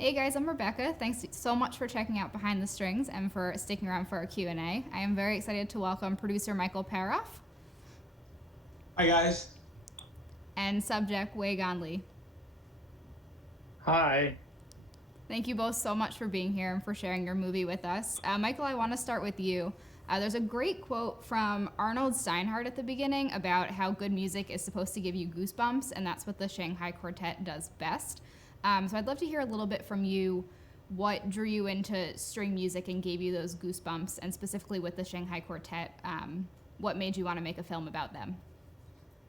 Hey guys, I'm Rebecca. Thanks so much for checking out Behind the Strings and for sticking around for our Q&A. I am very excited to welcome producer Michael Paroff Hi guys. and subject Weigang Lee. Hi. Thank you both so much for being here and for sharing your movie with us. Michael, I want to start with you. There's a great quote from Arnold Steinhardt at the beginning about how good music is supposed to give you goosebumps, and that's what the Shanghai Quartet does best. So I'd love to hear a little bit from you what drew you into string music and gave you those goosebumps, and specifically with the Shanghai Quartet, what made you want to make a film about them?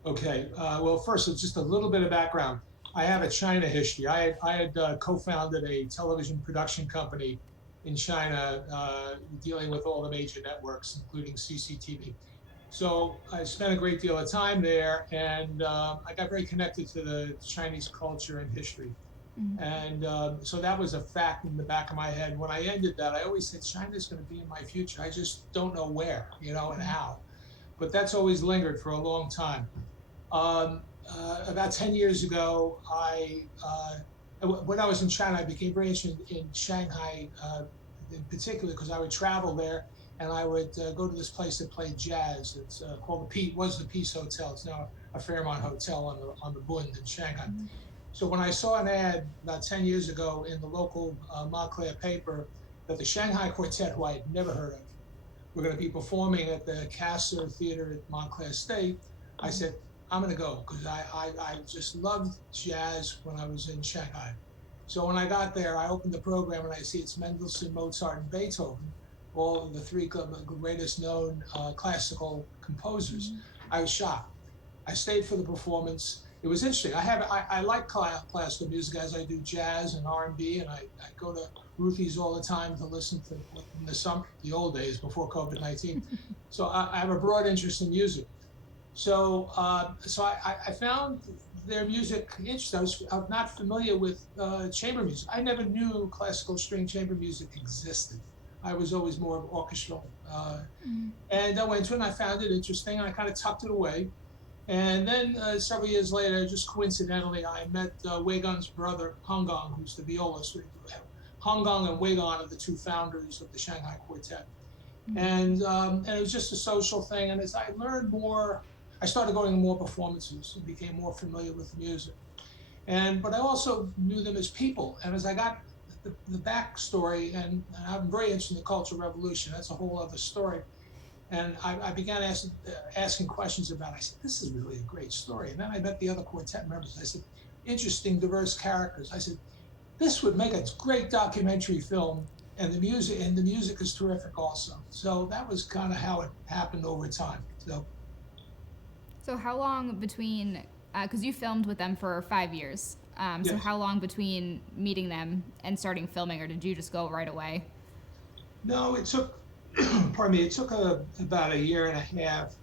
Okay. Well, first, just a little bit of background. I have a China history. I had co-founded a television production company in China, dealing with all the major networks, including CCTV. So I spent a great deal of time there, and I got very connected to the Chinese culture and history. And so that was a fact in the back of my head. When I ended that, I always said China's going to be in my future. I just don't know where, and how. But that's always lingered for a long time. About 10 years ago, when I was in China, I became very interested in Shanghai, in particular, because I would travel there and I would go to this place that played jazz. It's called the Peace Hotel. It's now a Fairmont Hotel on the Bund in Shanghai. So when I saw an ad about 10 years ago in the local Montclair paper that the Shanghai Quartet, who I had never heard of, were going to be performing at the Castor Theater at Montclair State, I said, I'm going to go because I just loved jazz when I was in Shanghai. So when I got there, I opened the program and I see it's Mendelssohn, Mozart, and Beethoven, all of the three greatest known classical composers. I was shocked. I stayed for the performance. It was interesting. I like classical music as I do jazz and R&B, and I go to Ruthie's all the time to listen to in the old days before COVID-19. So I have a broad interest in music. So I found their music interesting. I'm not familiar with chamber music. I never knew classical string chamber music existed. I was always more of orchestral. And I went to it and I found it interesting and I kind of tucked it away. And then several years later, just coincidentally, I met Weigand's brother, Hongong, who's the violist. Hongong and Weigang are the two founders of the Shanghai Quartet. And it was just a social thing. And as I learned more, I started going to more performances and became more familiar with music. But I also knew them as people. And as I got the backstory, and I'm very interested in the Cultural Revolution, that's a whole other story. And I began asking questions about it. I said, this is really a great story. And then I met the other quartet members. I said, interesting, diverse characters. I said, this would make a great documentary film. And the music is terrific also. So that was kind of how it happened over time. So how long between, because you filmed with them for 5 years, so Yes. how long between meeting them and starting filming, or did you just go right away? No, it took, pardon me, it took about a year and a half,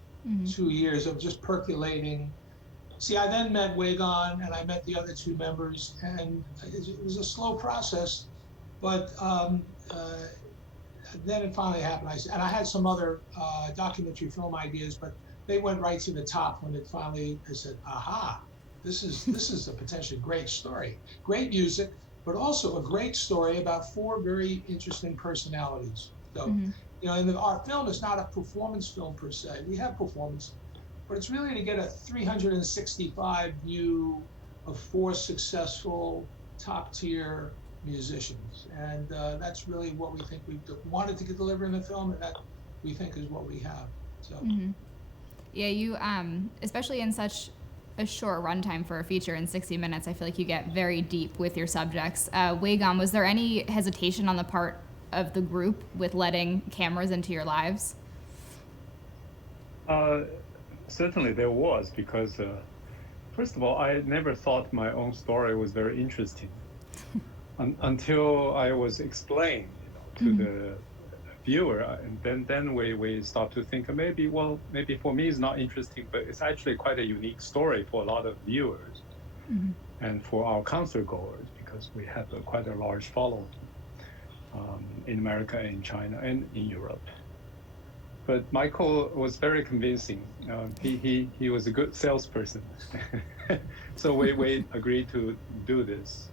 2 years of just percolating. See, I then met Weigang and I met the other two members, and it was a slow process, but then it finally happened. And I had some other documentary film ideas, but they went right to the top when it finally, I said, aha, this is a potentially great story, great music, but also a great story about four very interesting personalities. So, and our film is not a performance film per se. We have performance, but it's really to get a 365 view of four successful top tier musicians. And that's really what we think we wanted to deliver in the film, and that we think is what we have. So. Yeah, you, especially in such a short runtime for a feature in 60 minutes, I feel like you get very deep with your subjects. Weigang, was there any hesitation on the part of the group with letting cameras into your lives? Certainly there was, because first of all, I never thought my own story was very interesting until I was explained, to the viewer, and then we start to think maybe for me it's not interesting, but it's actually quite a unique story for a lot of viewers and for our concert goers, because we have quite a large following in America, in China, and in Europe. But Michael was very convincing. He was a good salesperson. So we agreed to do this.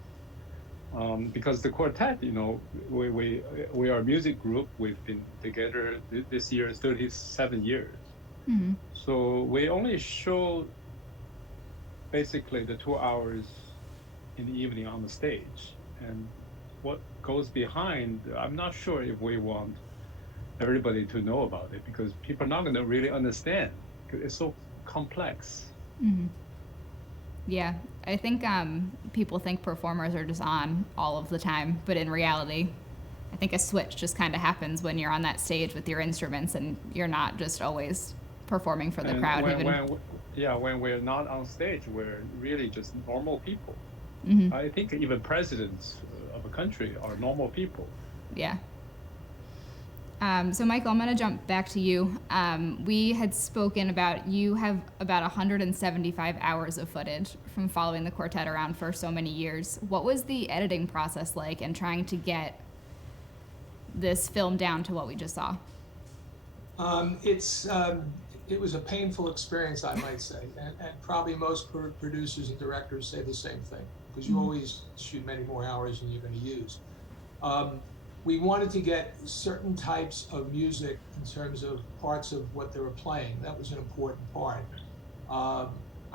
because the quartet, we are a music group. We've been together this year 37 years. Mm-hmm. So we only show basically the 2 hours in the evening on the stage, and what goes behind, I'm not sure if we want everybody to know about it, because people are not going to really understand. It's so complex. Mm-hmm. Yeah, I think people think performers are just on all of the time, but in reality, I think a switch just kind of happens when you're on that stage with your instruments and you're not just always performing for the And crowd. when we're not on stage, we're really just normal people. Mm-hmm. I think even presidents of a country are normal people. Yeah. So, Michael, I'm going to jump back to you. We had spoken about you have about 175 hours of footage from following the quartet around for so many years. What was the editing process like and trying to get this film down to what we just saw? It was a painful experience, I might say, and probably most producers and directors say the same thing, because you always shoot many more hours than you're going to use. We wanted to get certain types of music in terms of parts of what they were playing. That was an important part. I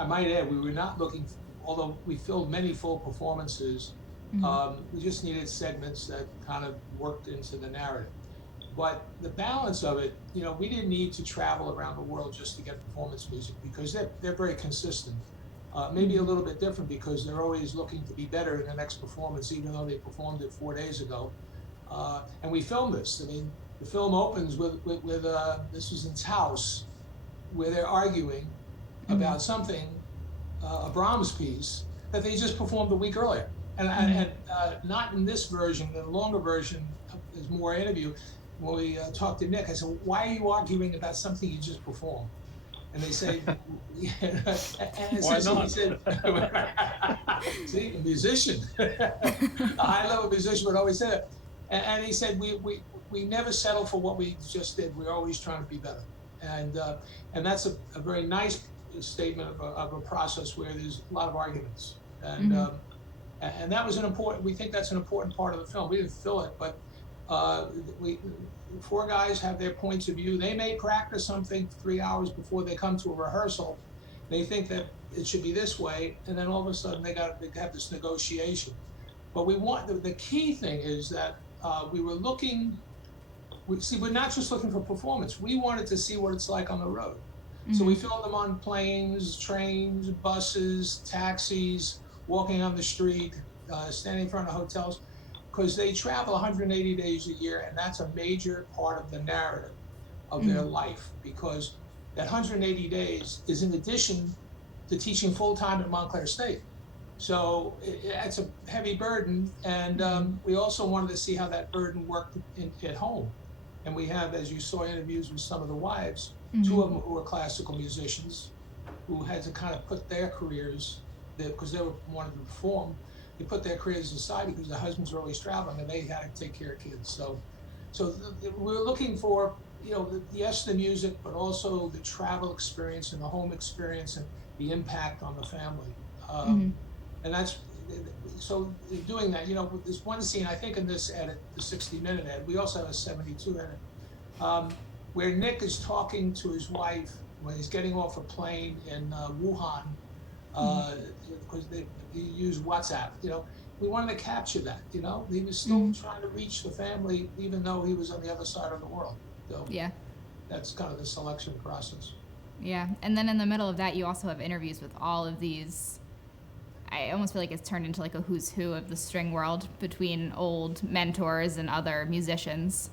might add, we were not looking, although we filmed many full performances, we just needed segments that kind of worked into the narrative. But the balance of it, we didn't need to travel around the world just to get performance music, because they're very consistent. Maybe a little bit different because they're always looking to be better in the next performance, even though they performed it 4 days ago. And we filmed this. I mean, the film opens with this was in Taos, where they're arguing about something, a Brahms piece that they just performed a week earlier. And not in this version, the longer version is more interview. When we talked to Nick, I said, "Why are you arguing about something you just performed?" And they say, and Why not? He said, "See, a musician, a high-level musician would always say that." And he said, we never settle for what we just did. We're always trying to be better. And that's a very nice statement of a process where there's a lot of arguments. And and that was we think that's an important part of the film. We didn't fill it, but the 4 guys have their points of view. They may practice something 3 hours before they come to a rehearsal. They think that it should be this way, and then all of a sudden they have this negotiation. But the key thing is that we were looking. We're not just looking for performance. We wanted to see what it's like on the road. So we filmed them on planes, trains, buses, taxis, walking on the street, standing in front of hotels, because they travel 180 days a year, and that's a major part of the narrative of their life, because that 180 days is in addition to teaching full-time at Montclair State. So it's a heavy burden, and we also wanted to see how that burden worked at home. And we have, as you saw, interviews with some of the wives, 2 of them who were classical musicians, who had to kind of put their careers, because they wanted to perform, they put their careers aside because their husbands were always traveling and they had to take care of kids. So we're looking for, yes, the music, but also the travel experience and the home experience and the impact on the family. And that's, so doing that, with this one scene, I think in this edit, the 60-minute edit, we also have a 72 edit, where Nick is talking to his wife when he's getting off a plane in Wuhan, because they use WhatsApp. We wanted to capture that. He was still trying to reach the family, even though he was on the other side of the world. So yeah, that's kind of the selection process. Yeah, and then in the middle of that, you also have interviews with all of these. I almost feel like it's turned into like a who's who of the string world between old mentors and other musicians.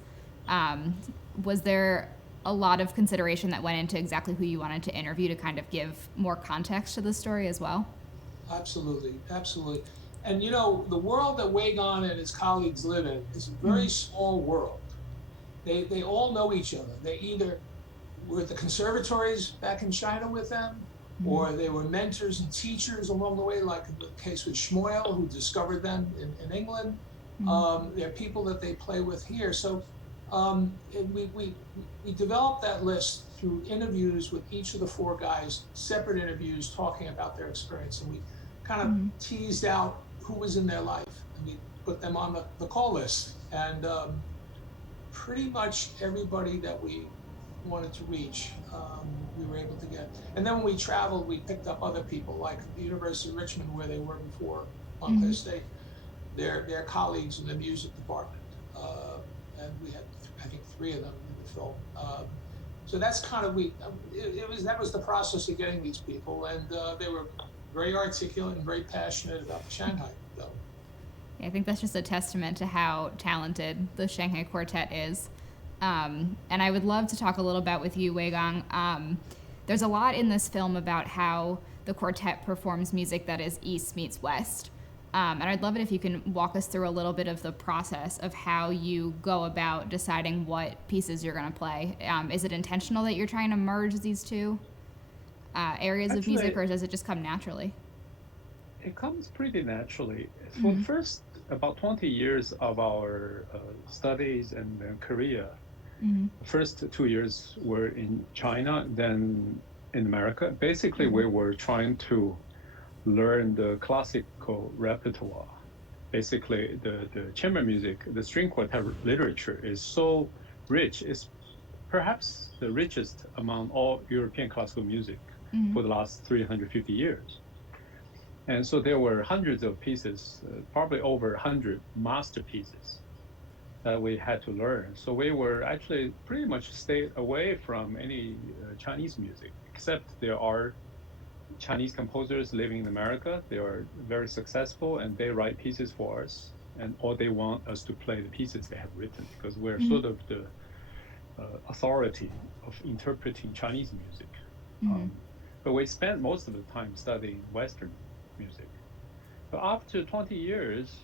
Was there a lot of consideration that went into exactly who you wanted to interview to kind of give more context to the story as well? Absolutely, absolutely. And the world that Weigang and his colleagues live in is a very small world. They all know each other. They either were at the conservatories back in China with them, or they were mentors and teachers along the way, like in the case with Shmuel, who discovered them in England. They're people that they play with here. So we developed that list through interviews with each of the 4 guys, separate interviews talking about their experience. And we kind of teased out who was in their life, and we put them on the call list. And pretty much everybody that we wanted to reach, we were able to get. And then when we traveled, we picked up other people, like the University of Richmond, where they were before, Montclair State, their colleagues in the music department. And we had, I think, 3 of them in the film. So that's kind of, that was the process of getting these people. And they were very articulate and very passionate about the Shanghai, though. I think that's just a testament to how talented the Shanghai Quartet is. And I would love to talk a little bit with you, Weigang. There's a lot in this film about how the quartet performs music that is East meets West. And I'd love it if you can walk us through a little bit of the process of how you go about deciding what pieces you're going to play. Is it intentional that you're trying to merge these two areas of music, or does it just come naturally? It comes pretty naturally. For the first about 20 years of our studies and career, the first 2 years were in China, then in America. Basically, we were trying to learn the classical repertoire. Basically, the chamber music, the string quartet literature is so rich. It's perhaps the richest among all European classical music for the last 350 years. And so there were hundreds of pieces, probably over 100 masterpieces that we had to learn. So we were actually pretty much stayed away from any Chinese music, except there are Chinese composers living in America. They are very successful and they write pieces for us. And all they want us to play the pieces they have written, because we're sort of the authority of interpreting Chinese music. But we spent most of the time studying Western music. But after 20 years,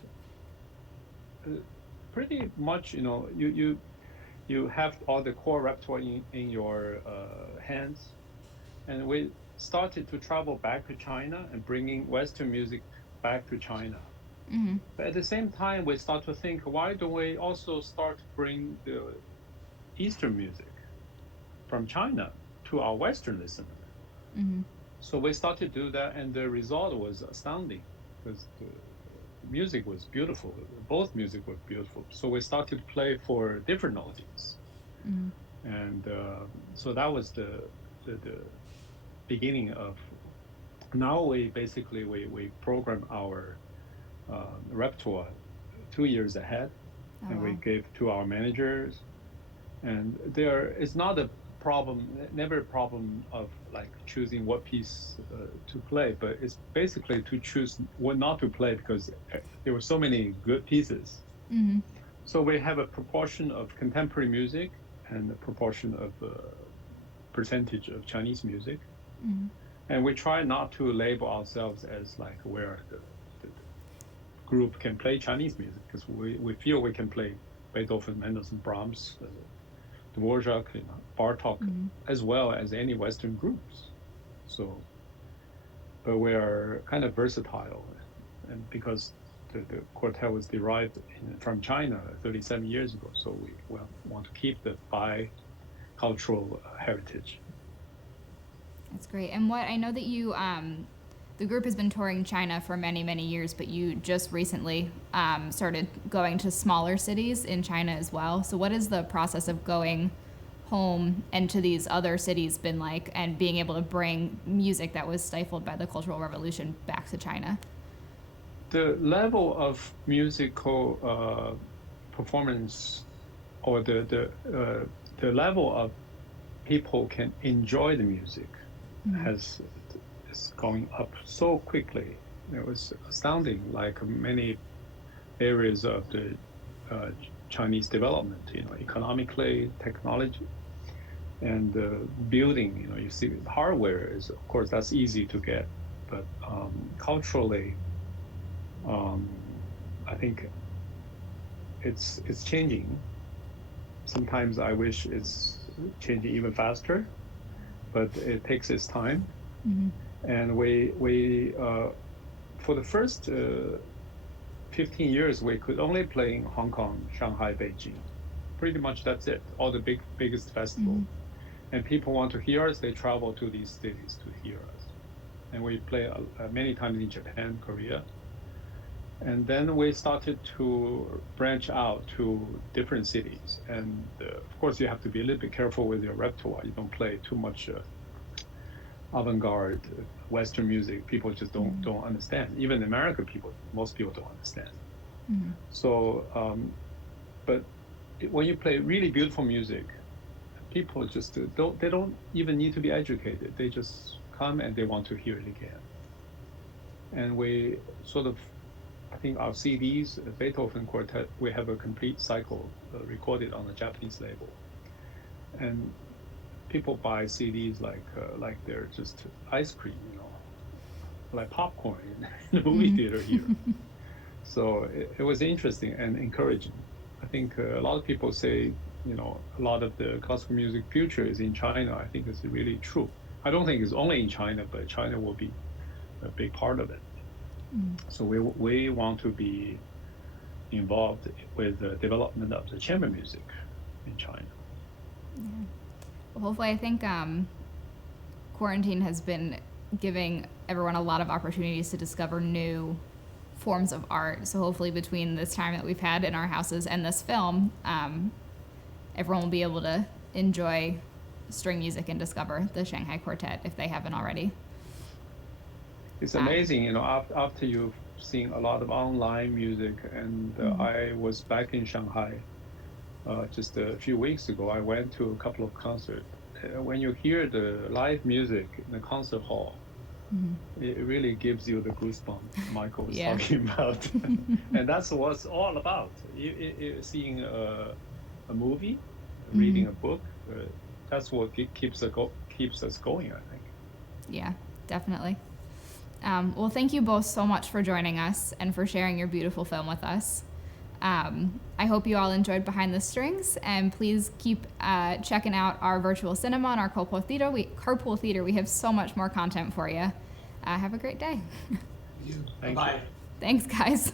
pretty much, you have all the core repertoire in your hands. And we started to travel back to China and bringing Western music back to China. But at the same time, we start to think, why don't we also start to bring the Eastern music from China to our Western listener? So we started to do that, and the result was astounding, because the music was beautiful. Both music was beautiful. So we started to play for different audience. And so that was the beginning of, now we basically, we program our repertoire 2 years ahead, and we give to our managers. And there is not a problem, never a problem of like choosing what piece to play, but it's basically to choose what not to play, because there were so many good pieces. So we have a proportion of contemporary music and a proportion of percentage of Chinese music. And we try not to label ourselves as like where the group can play Chinese music, because we feel we can play Beethoven, Mendelssohn, Brahms, Dvorak, Bartok, as well as any Western groups. So, but we are kind of versatile, and because the quartet was derived from China 37 years ago, so we want to keep the bicultural heritage. That's great. And what I know that you, the group has been touring China for many, many years, but you just recently started going to smaller cities in China as well. So what is the process of going home and to these other cities been like, and being able to bring music that was stifled by the Cultural Revolution back to China? The level of musical performance, or the level of people can enjoy the music is going up so quickly. It was astounding, like many areas of the Chinese development, economically, technology, and building. You see, hardware is, of course, that's easy to get, but culturally, I think it's changing. Sometimes I wish it's changing even faster, but it takes its time. And we for the first 15 years, we could only play in Hong Kong, Shanghai, Beijing. Pretty much that's it, all the biggest festivals. And people want to hear us, they travel to these cities to hear us. And we play many times in Japan, Korea. And then we started to branch out to different cities. And of course, you have to be a little bit careful with your repertoire. You don't play too much avant-garde Western music. People just don't understand. Even American people, most people don't understand. So, but when you play really beautiful music, people just they don't even need to be educated. They just come and they want to hear it again. And we sort of, I think our CDs, Beethoven Quartet, we have a complete cycle recorded on a Japanese label. And people buy CDs like they're just ice cream, like popcorn in the movie theater here. So it was interesting and encouraging. I think a lot of people say, a lot of the classical music future is in China. I think it's really true. I don't think it's only in China, but China will be a big part of it. So we want to be involved with the development of the chamber music in China. Yeah. Well, hopefully, I think quarantine has been giving everyone a lot of opportunities to discover new forms of art. So hopefully between this time that we've had in our houses and this film, everyone will be able to enjoy string music and discover the Shanghai Quartet if they haven't already. It's amazing, after you've seen a lot of online music, and I was back in Shanghai just a few weeks ago. I went to a couple of concerts. When you hear the live music in the concert hall, it really gives you the goosebumps Michael was talking about. And that's what it's all about. Seeing a movie, reading a book, that's what keeps us going, I think. Yeah, definitely. Well, thank you both so much for joining us and for sharing your beautiful film with us. I hope you all enjoyed Behind the Strings, and please keep checking out our virtual cinema and our carpool theater. We have so much more content for you. Have a great day. Thank you. Bye. Thanks, guys.